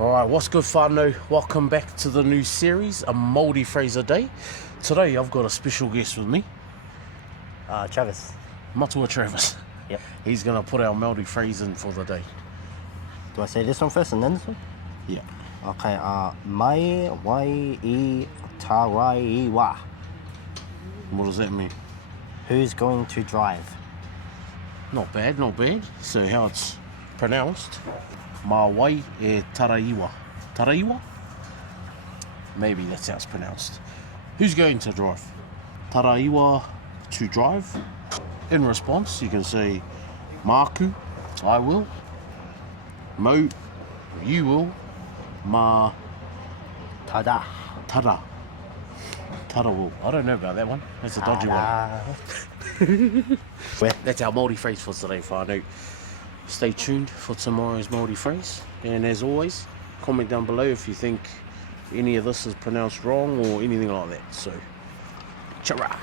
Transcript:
Alright, what's good whānau? Welcome back to the new series, a Māori phrase a day. Today I've got a special guest with me. Travis. Matua Travis. Yep. He's going to put our Māori phrase in for the day. Do I say this one first and then this one? Yeah. Okay, mai wai I taraiwa. What does that mean? Who's going to drive? Not bad, not bad. So how it's pronounced? Mā wai e taraiwa. Taraiwa? Maybe that's how it's pronounced. Who's going to drive? Taraiwa to drive. In response, you can say Māku, I will. Mau, you will. Mā Tada. tara. Tara will. I don't know about that one. That's a dodgy one. That's our Māori phrase for today, whānau. Stay tuned for tomorrow's Māori phrase. And as always, comment down below if you think any of this is pronounced wrong or anything like that. So, cha-ra!